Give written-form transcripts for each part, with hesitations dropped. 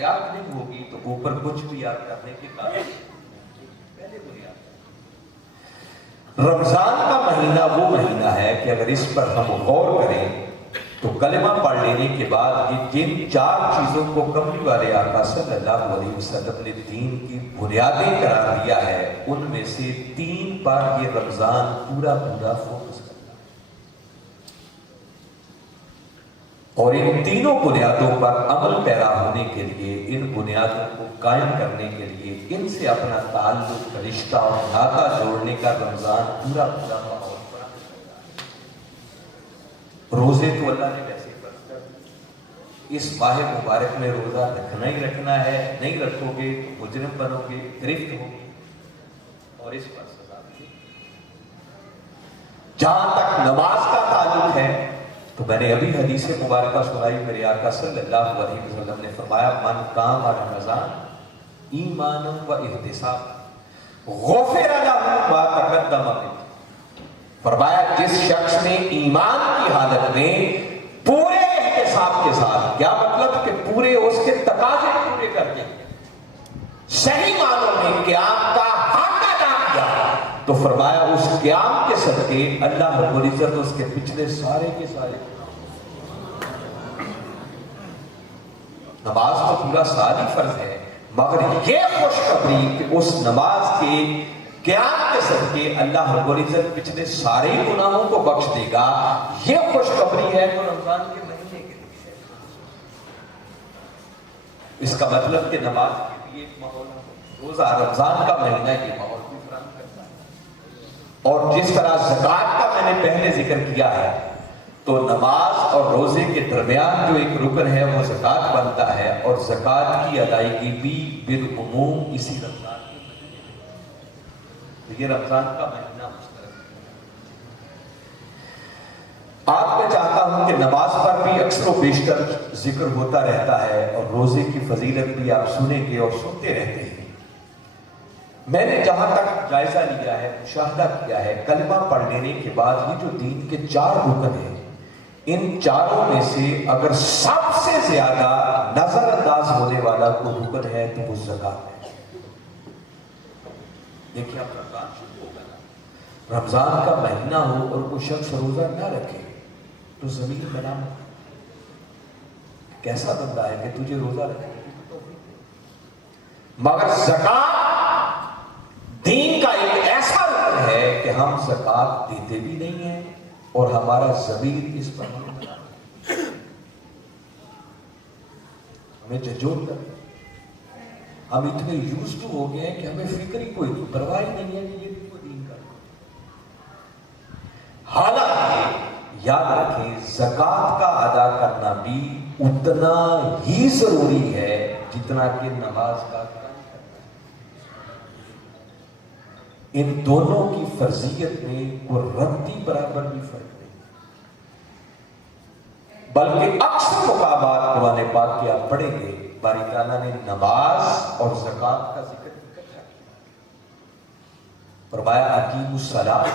بنیاد نہیں ہوگی تو اوپر کچھ بھی یاد کرنے کے قابل پہلے بنیاد۔ رمضان کا مہینہ وہ مہینہ ہے کہ اگر اس پر ہم غور کریں تو کلمہ پڑھ لینے کے بعد یہ جن 4 چیزوں کو کملی والے آقا صلی اللہ علیہ وسلم نے دین کی بنیادیں قرار دیا ہے، ان میں سے 3 پر یہ رمضان پورا فوکس کرتا ہے، اور ان تینوں بنیادوں پر عمل پیرا ہونے کے لیے، ان بنیادوں کو قائم کرنے کے لیے، ان سے اپنا تعلق، رشتہ اور ناطہ جوڑنے کا رمضان پورا ماحول۔ روزے تو اللہ نے ویسے فرض کر دی، اس ماہ مبارک میں روزہ رکھنا ہی رکھنا ہے، نہیں رکھو گے تو مجرم بنو گے، گرفت ہوگی اور اس پر سزا ملے گی۔ جہاں تک نماز کا تعلق ہے تو میں نے ابھی حدیث مبارکہ سنائی، میرے آقا صلی اللہ علیہ وسلم نے فرمایا من قام رمضان ایمانا و احتسابا غفر لہ ما تقدم من، فرمایا جس شخص نے ایمان کی حالت میں پورے احتساب کے ساتھ، کیا مطلب کہ پورے اس کے تقاضے پورے کر کے صحیح معنوں میں قیام کا حق ادا کیا، تو فرمایا اس قیام کے صدقے اللہ رب العزت اس کے پچھلے سارے کے سارے، نماز تو پورا سال ہی فرض ہے، مگر یہ خوشخبری کہ اس نماز کے قیام کے صدقے اللہ رب العزت پچھلے سارے گناہوں کو بخش دے گا، یہ خوشخبری ہے تو رمضان کے مہینے کے لیے۔ اس کا مطلب کہ نماز کے لیے ایک ماحول، روزہ رمضان کا مہینہ یہ ماحول بھی فراہم کرتا ہے۔ اور جس طرح زکوٰۃ کا میں نے پہلے ذکر کیا ہے، تو نماز اور روزے کے درمیان جو ایک رکن ہے وہ زکوٰۃ بنتا ہے، اور زکوٰۃ کی ادائیگی بھی بالعموم اسی رمضان کے مہینے میں، یہ رمضان کا مہینہ مشترک ہے۔ آج میں چاہتا ہوں کہ نماز پر بھی اکثر و بیشتر ذکر ہوتا رہتا ہے، اور روزے کی فضیلت بھی آپ سنیں گے اور سنتے رہتے ہیں۔ میں نے جہاں تک جائزہ لیا ہے، مشاہدہ کیا ہے، کلمہ پڑھ لینے کے بعد یہ جو دین کے 4 رکن ہیں، ان چاروں میں سے اگر سب سے زیادہ نظر انداز ہونے والا کوئی رکن ہے تو وہ زکوٰۃ ہے۔ دیکھیں اب رمضان شروع ہوگا نا، رمضان کا مہینہ ہو اور کوئی شخص روزہ نہ رکھے تو زمین ملامت، کیسا بندہ ہے کہ تجھے روزہ رکھنے کی توفیق دے۔ مگر زکوٰۃ دین کا ایک ایسا رکن ہے کہ ہم زکوٰۃ دیتے بھی نہیں ہیں اور ہمارا ضمیر اس پر ہمیں جھنجھوڑ کر، ہم اتنے یوز ٹو ہو گئے ہیں کہ ہمیں فکر ہی کوئی نہیں، پرواہ نہیں ہے کہ یہ بھی کوئی دین کا۔ حالانکہ یاد رکھیں زکوٰۃ کا ادا کرنا بھی اتنا ہی ضروری ہے جتنا کہ نماز کا کرنا۔ ان دونوں کی فرضیت میں کوئی رتی برابر بھی فرق نہیں، بلکہ اکثر مقامات قرآن پاک کے آپ پڑھیں گے باری تعالیٰ نے نماز اور زکوٰۃ کا ذکر اکٹھا کیا، فرمایا اقیموا الصلاۃ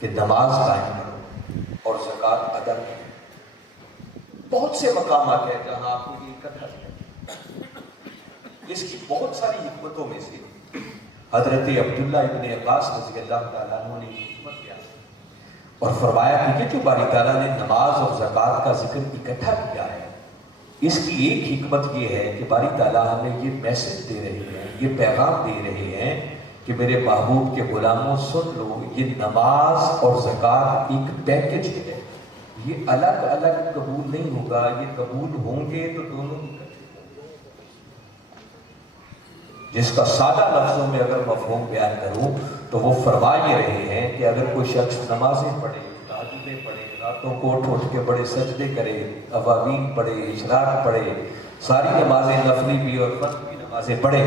کہ نماز قائم کرو اور زکوٰۃ ادا کرو۔ بہت سے مقامات ہیں جہاں آپ کو یہ اکٹھا کیا، اس کی بہت ساری حکمتوں میں سے حضرت عبداللہ ابن عباس رضی اللہ تعالیٰ عنہ نے حکمت کیا اور فرمایا کہ یہ جو باری تعالیٰ نے نماز اور زکوٰۃ کا ذکر اکٹھا کیا ہے، اس کی ایک حکمت یہ ہے کہ باری تعالیٰ ہمیں یہ میسج دے رہے ہیں، یہ پیغام دے رہے ہیں کہ میرے محبوب کے غلاموں سن لو، یہ نماز اور زکوٰۃ ایک پیکج ہے، یہ الگ الگ قبول نہیں ہوگا، یہ قبول ہوں گے تو دونوں اکٹھے۔ جس کا سادہ لفظوں میں اگر مفہوم بیان کروں تو وہ فرما یہ رہے ہیں کہ اگر کوئی شخص نمازیں پڑھے، تہجدیں پڑھے، راتوں کو اٹھ کے بڑے سجدے کرے، اوابین پڑھے، اشراق پڑھے، ساری نمازیں نفلی بھی اور فرض بھی نمازیں پڑھے،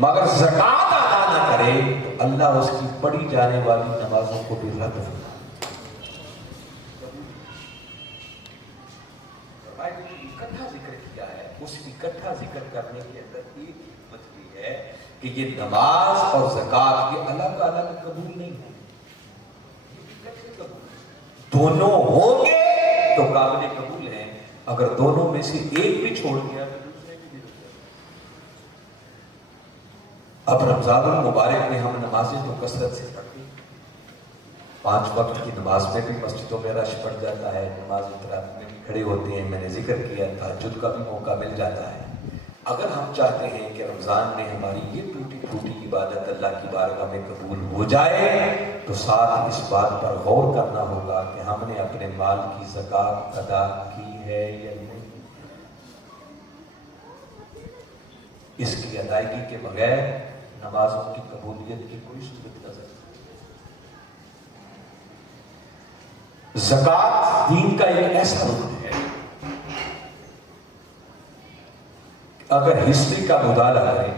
مگر زکوٰۃ ادا نہ کرے تو اللہ اس کی پڑھی جانے والی نمازوں کو بھی رد فرمائے۔ اکٹھا ذکر کیا ہے، اس اکٹھا ذکر کرنے کے اندر ایک حکمت بھی ہے کہ یہ نماز اور زکوٰۃ یہ الگ الگ قبول نہیں ہے، دونوں ہوں گے تو قابل قبول ہیں، اگر دونوں میں سے ایک بھی چھوڑ دیا تو دوسرے بھی نہیں رکے۔ اب رمضان المبارک میں ہم نمازیں تو کثرت سے پڑھتے ہیں، 5 وقت کی نماز میں بھی مسجدوں میں رش پڑ جاتا ہے، نماز تراویح میں بھی کھڑے ہوتے ہیں، میں نے ذکر کیا تہجد کا بھی موقع مل جاتا ہے۔ اگر ہم چاہتے ہیں کہ رمضان میں ہماری یہ ٹوٹی پھوٹی عبادت اللہ کی بارگاہ میں قبول ہو جائے تو ساتھ اس بات پر غور کرنا ہوگا کہ ہم نے اپنے مال کی زکوٰۃ ادا کی ہے یا نہیں۔ اس کی ادائیگی کے بغیر نمازوں کی قبولیت کی کوئی صورت نظر نہیں۔ زکوٰۃ دین کا ایک ایسا رکن ہے، اگر ہسٹری کا مطالعہ کریں،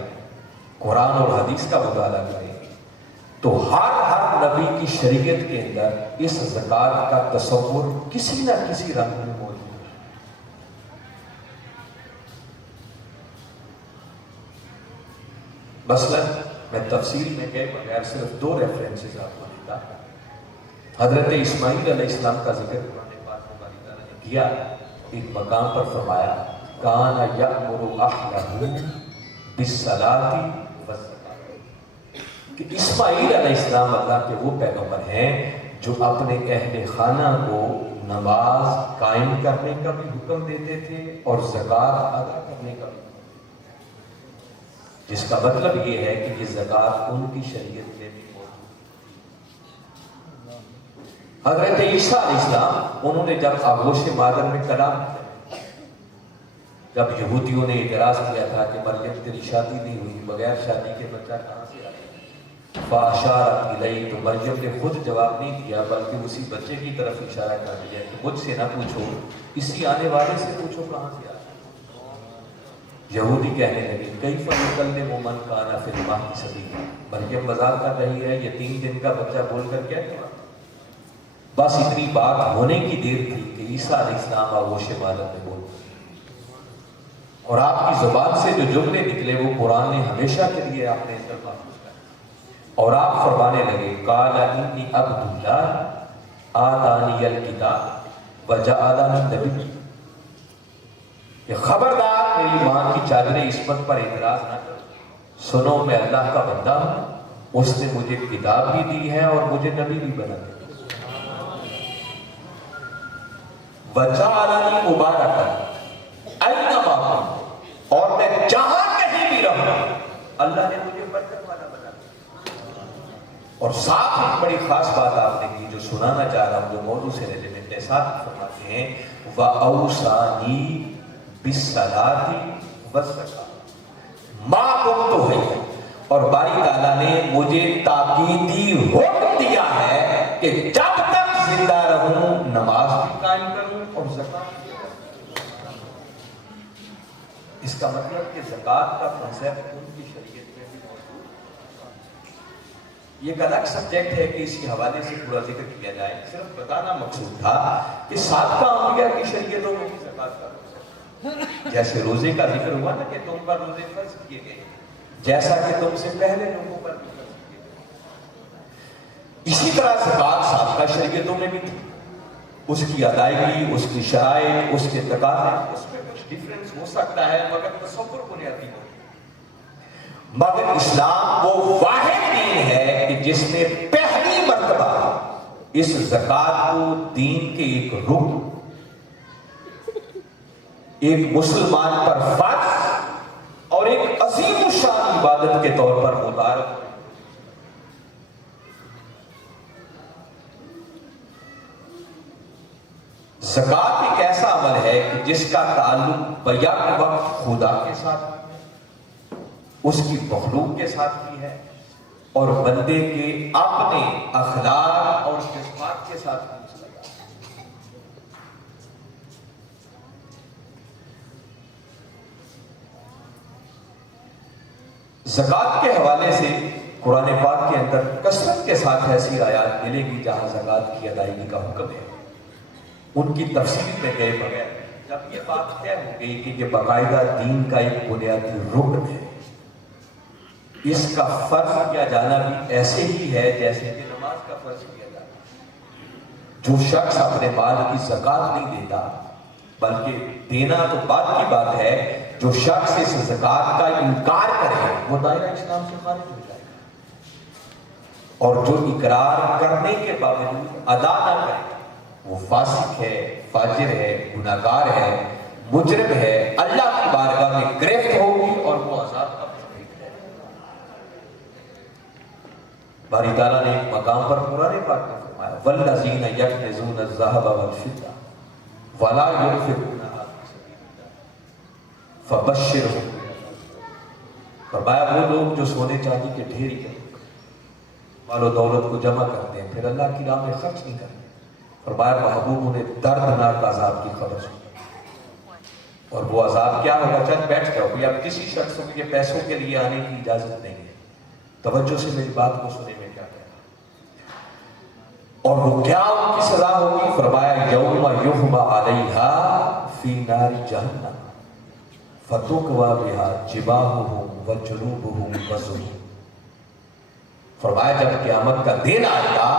قرآن اور حدیث کا مطالعہ کریں تو ہر نبی کی شریعت کے اندر اس زکوٰۃ کا تصور کسی نہ کسی رنگ میں موجود ہے۔ مثلا میں تفصیل میں گئے بغیر صرف 2 ریفرنسز آپ کو دیتا۔ حضرت اسماعیل علیہ السلام کا ذکر قرآن پاک میں باری تعالیٰ نے کیا، ایک مقام پر فرمایا کان یأمر اہلہ بالصلاۃ والزکاۃ، کہ اسماعیل علیہ السلام اللہ کے وہ پیغمبر ہیں جو اپنے اہل خانہ کو نماز قائم کرنے کا بھی حکم دیتے تھے اور زکوٰۃ ادا کرنے کا بھی، جس کا مطلب یہ ہے کہ یہ زکوٰۃ ان کی شریعت میں بھی موجود۔ حضرت عیسیٰ علیہ السلام انہوں نے جب آغوش مادر میں کلام کیا، جب یہودیوں نے اعتراض کیا تھا کہ مریم تیری شادی نہیں ہوئی، بغیر شادی کے بچہ کہاں سے آیا، فاشارت الیہ، تو مریم نے خود جواب نہیں دیا بلکہ اسی بچے کی طرف اشارہ کر دیا کہ مجھ سے نہ پوچھو، اسی آنے والے سے پوچھو کہاں سے آیا۔ یہودی کہنے لگے کیف نکلم من کان فی المہد صبیا، مریم مذاق کر رہی ہے، یہ 3 دن کا بچہ بول کر کیا کیا۔ بس اتنی بات ہونے کی دیر تھی کہ عیسیٰ علیہ السلام آغوش مادر میں بول، اور آپ کی زبان سے جو جملے نکلے وہ قرآن نے ہمیشہ کے لیے آپ نے اندر محفوظ کر، اور آپ فرمانے لگے قال انی عبد اللہ آتانی الکتاب وجعلنی نبی، کہ خبردار میری ماں کی چادر عصمت پر اعتراض نہ کرو، سنو میں اللہ کا بندہ ہوں، اس نے مجھے کتاب بھی دی ہے اور مجھے نبی بھی بنا دیا، وجعلنی مبارکا اینما کنت، اور میں جہاں کہیں بھی رہوں اللہ نے مجھے برکت والا بنا دیا۔ اور ساتھ ایک بڑی خاص بات آپ نے کی جو سنانا چاہ رہا ہوں، جو موضوع سے ریلیونٹ ہے، ساتھ فرماتے ہیں وَأَوْصَانِي بِالصَّلَاةِ وَالزَّكَاةِ مَا كُنتُ حَيًّا، اور باری تعالیٰ نے مجھے تاکیدی حکم دیا ہے کہ جب تک زندہ رہوں نماز بھی قائم کروں اور زکوٰۃ بھی ادا کروں۔ اس کا مطلب کہ زکوٰۃ کا کنسیپٹ ان کی شریعت میں بھی موجود ہے۔ یہ ایک الگ سبجیکٹ ہے کہ اسی حوالے سے پورا ذکر کیا جائے، صرف بتانا مقصود تھا کہ سابقہ انبیاء کی شریعتوں میں بھی زکوٰۃ کا کنسیپٹ، جیسے روزے کا ذکر ہوا نا کہ تم پر روزے فرض کیے گئے، جیسا کہ تم سے پہلے لوگوں پر بھی فرض کیے گئے، اسی طرح زکوٰۃ سابقہ شریعتوں میں بھی تھی، اس کی ادائیگی، اس کی شرائط، اس کے تقاضے، اس میں کچھ ڈیفرنس ہو سکتا ہے مگر تصور بنیادی ہو۔ مگر اسلام وہ واحد دین ہے کہ جس نے پہلی مرتبہ اس زکوٰۃ کو دین کے ایک رکن، ایک مسلمان پر فرض اور ایک عظیم الشان عبادت کے طور پر متعارف ہے۔ زکوٰۃ ایک ایسا عمل ہے کہ جس کا تعلق بیک وقت خدا کے ساتھ، اس کی مخلوق کے ساتھ بھی ہے، اور بندے کے اپنے اخلاق اور جذبات کے ساتھ بھی مسئلہ ہے۔ زکوٰۃ کے حوالے سے قرآن پاک کے اندر کثرت کے ساتھ ایسی آیات ملے گی جہاں زکوٰۃ کی ادائیگی کا حکم ہے۔ ان کی تفصیل میں گئے بغیر جب یہ بات طے ہو گئی کہ یہ باقاعدہ دین کا ایک بنیادی رکن ہے، اس کا فرض کیا جانا بھی ایسے ہی ہے جیسے کہ نماز کا فرض کیا جانا ہے۔ جو شخص اپنے مال کی زکوٰۃ نہیں دیتا بلکہ دینا تو بات کی بات ہے، جو شخص اس زکوٰۃ کا انکار کرے وہ دائرہ اسلام سے خارج ہو جائے گا، اور جو اقرار کرنے کے باوجود ادا نہ کرے وہ فاسق ہے، فاجر ہے، گناہگار ہے، مجرم ہے، اللہ کی بارگاہ میں گرفت ہوگی اور وہ عذاب کا مستحق ہے۔ باری تعالیٰ نے ایک مقام پر قرآن پاک میں فرمایا وَالَّذِينَ يَكْنِزُونَ الذَّهَبَ وَالْفِضَّةَ وَلَا يُنْفِقُونَهَا فِي سَبِيلِ اللَّهِ فَبَشِّرْهُم۔ فرمایا وہ لوگ جو سونے چاندی کے ڈھیری کرتے ہیں، مال و دولت کو جمع کرتے ہیں، پھر اللہ کی راہ میں خرچ نہیں کرتے، فرمایا محبوب انہیں دردناک عذاب کی خبر سنی، اور وہ عذاب کیا ہوگا؟ چند بیٹھ جاؤ، کوئی اب کسی شخص کو یہ پیسوں کے لیے آنے کی اجازت نہیں ہے، توجہ سے میری بات کو سنے میں کیا کہہ رہا، اور وہ کیا ان کی سزا ہوگی؟ فرمایا یوم یحمى علیہا فی نار جہنم فتکوی بہا جباہہم وجنوبہم وظہورہم۔ فرمایا جب قیامت کا دن آئے گا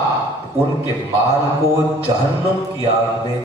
ان کے مال کو جہنم کی آگ میں